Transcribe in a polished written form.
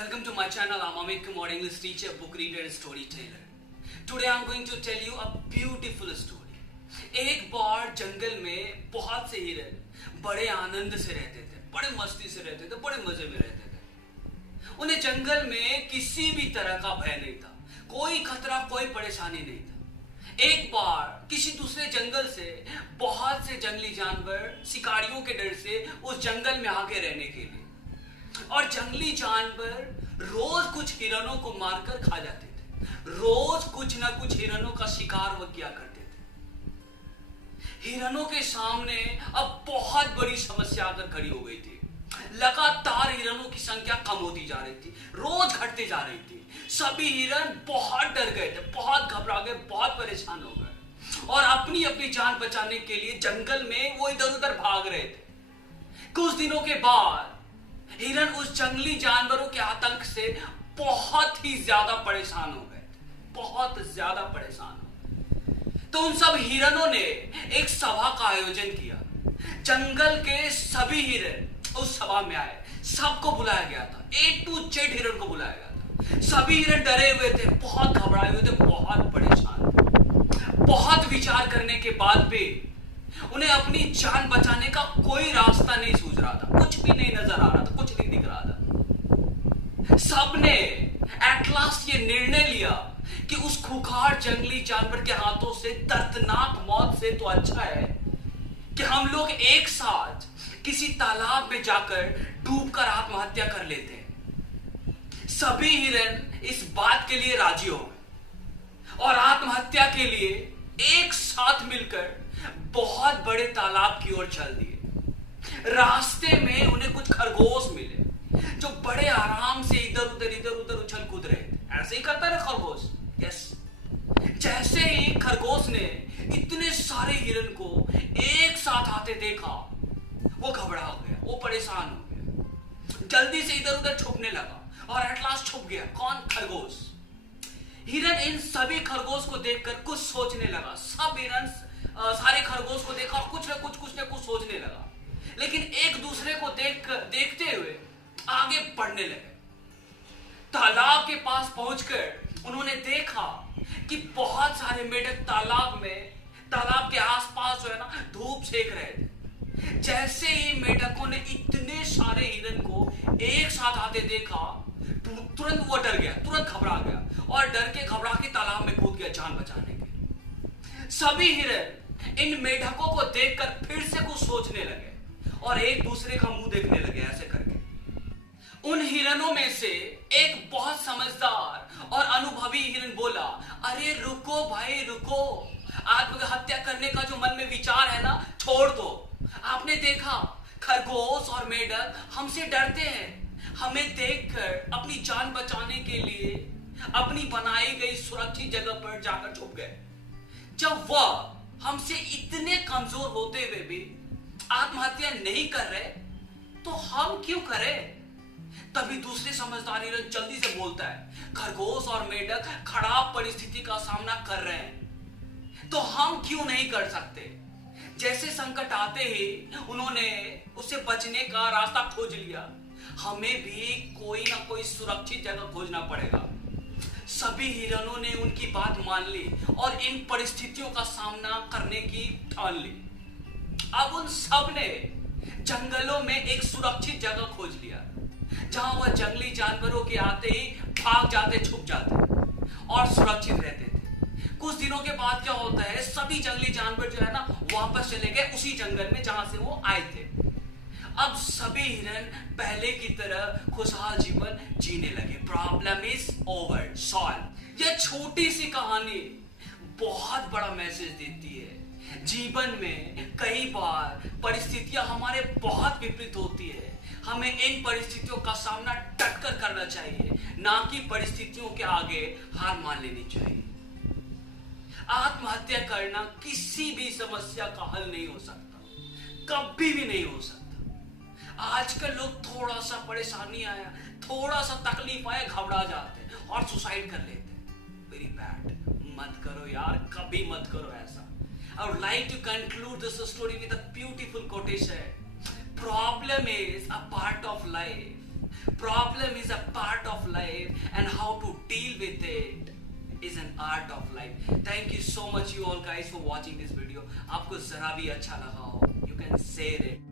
Welcome to my channel. I'm Amit Kumar, English teacher, book reader and storyteller. Today I'm going to tell you a beautiful story. एक बार जंगल में बहुत से हिरन बड़े आनंद से रहते थे, बड़े मस्ती से रहते थे, बड़े मजे में रहते थे। उन्हें जंगल में किसी भी तरह का भय नहीं था, कोई खतरा, कोई परेशानी नहीं था। एक बार किसी दूसरे जंगल से बहुत से जंगली जानवर शिकारियों के डर से उस जंगल में आके रहने के लिए, और जंगली जानवर रोज कुछ हिरणों को मारकर खा जाते थे। रोज कुछ ना कुछ हिरणों का शिकार वो किया करते थे। हिरणों के सामने अब बहुत बड़ी समस्या आकर खड़ी हो गई थी। लगातार हिरणों की संख्या कम होती जा रही थी, रोज घटती जा रही थी। सभी हिरण बहुत डर गए थे, बहुत घबरा गए, बहुत परेशान हो गए और अपनी अपनी जान बचाने के लिए जंगल में वो इधर उधर भाग रहे थे। कुछ दिनों के बाद हिरण उस जंगली जानवरों के आतंक से बहुत ही ज्यादा परेशान हो गए, बहुत ज्यादा परेशान हो गए। तो उन सब हिरणों ने एक सभा का आयोजन किया। जंगल के सभी हिरण उस सभा में आए, सबको बुलाया गया था, A to Z हिरण को बुलाया गया था। सभी हिरण डरे हुए थे, बहुत घबराए हुए थे, बहुत परेशान थे। बहुत विचार करने के बाद भी उन्हें अपनी जान बचाने का कोई रास्ता नहीं सूझ रहा था, कुछ भी नहीं नजर आ रहा था, कुछ नहीं दिख रहा था। सबने एट लास्ट ये निर्णय लिया कि उस खूंखार जंगली जानवर के हाथों से दर्दनाक मौत से तो अच्छा है कि हम लोग एक साथ किसी तालाब में जाकर डूबकर आत्महत्या कर लेते हैं। सभी हिरण इस बात के लिए राजी हो गए और आत्महत्या के लिए एक साथ मिलकर बहुत बड़े तालाब की ओर चल दिए। रास्ते में उन्हें कुछ खरगोश मिले जो बड़े आराम से इधर उधर उछल कूद रहे थे। ऐसे ही करता है ना खरगोश। यस, जैसे ही खरगोश ने इतने सारे हिरण को एक साथ आते देखा, वो घबरा गया, वो परेशान हो गया, जल्दी से इधर उधर छुपने लगा और एट लास्ट छुप गया। कौन? खरगोश। हिरण इन सभी खरगोश को देखकर कुछ सोचने लगा। सब हिरण सारे खरगोश को देखा और कुछ न कुछ सोचने लगा, लेकिन एक दूसरे को देखते हुए आगे बढ़ने लगे। तालाब के पास पहुंचकर उन्होंने देखा कि बहुत सारे मेढक तालाब के आसपास जो है ना धूप सेक रहे थे। जैसे ही मेढकों ने इतने सारे हिरण को एक साथ आते देखा, तुरंत वो डर गया, तुरंत घबरा गया और डर के घबरा के तालाब में कूद गया जान बचाने के लिए। सभी हिरण इन मेढकों को देखकर फिर से कुछ सोचने लगे और एक दूसरे का मुंह देखने लगे ऐसे करके। उन हिरणों में से एक बहुत समझदार और अनुभवी हिरण बोला, अरे रुको भाई रुको, आत्महत्या करने का जो मन में विचार है ना, छोड़ दो। आपने देखा खरगोश और मेढक हमसे डरते हैं, हमें देखकर अपनी जान बचाने के लिए अपनी बनाई गई सुरक्षित जगह पर जाकर छुप गए। जब वह हमसे इतने कमजोर होते हुए भी आत्महत्या नहीं कर रहे, तो हम क्यों करें? तभी दूसरे समझदार हिरण जल्दी से बोलता है, खरगोश और मेढक खराब परिस्थिति का सामना कर रहे हैं, तो हम क्यों नहीं कर सकते? जैसे संकट आते ही उन्होंने उससे बचने का रास्ता खोज लिया, हमें भी कोई ना कोई सुरक्षित जगह खोजना पड़ेगा। सभी हिरणों ने उनकी बात मान ली और इन परिस्थितियों का सामना करने की ठान ली। अब उन सब ने जंगलों में एक सुरक्षित जगह खोज लिया जहां वह जंगली जानवरों के आते ही भाग जाते, छुप जाते और सुरक्षित रहते थे। कुछ दिनों के बाद क्या होता है, सभी जंगली जानवर जो है ना वापस चले गए उसी जंगल में जहां से वो आए थे। अब सभी हिरण पहले की तरह खुशहाल जीवन जीने लगे। Problem is over, solve. यह छोटी सी कहानी बहुत बड़ा मैसेज देती है। जीवन में कई बार परिस्थितियां हमारे बहुत विपरीत होती है, हमें इन परिस्थितियों का सामना डटकर करना चाहिए, ना कि परिस्थितियों के आगे हार मान लेनी चाहिए। आत्महत्या करना किसी भी समस्या का हल नहीं हो सकता, कभी भी नहीं हो सकता। आजकल लोग थोड़ा सा परेशानी आया, थोड़ा सा तकलीफ आया, घबरा जाते हैं और सुसाइड कर लेते हैं। Very bad. मत करो यार, कभी मत करो ऐसा। I would like to conclude this story with a beautiful quotation. Problem is a part of life. Problem is a part of with it is an art of life. Thank you so much you all guys for watching this video. आपको जरा भी अच्छा लगा हो, you can share it.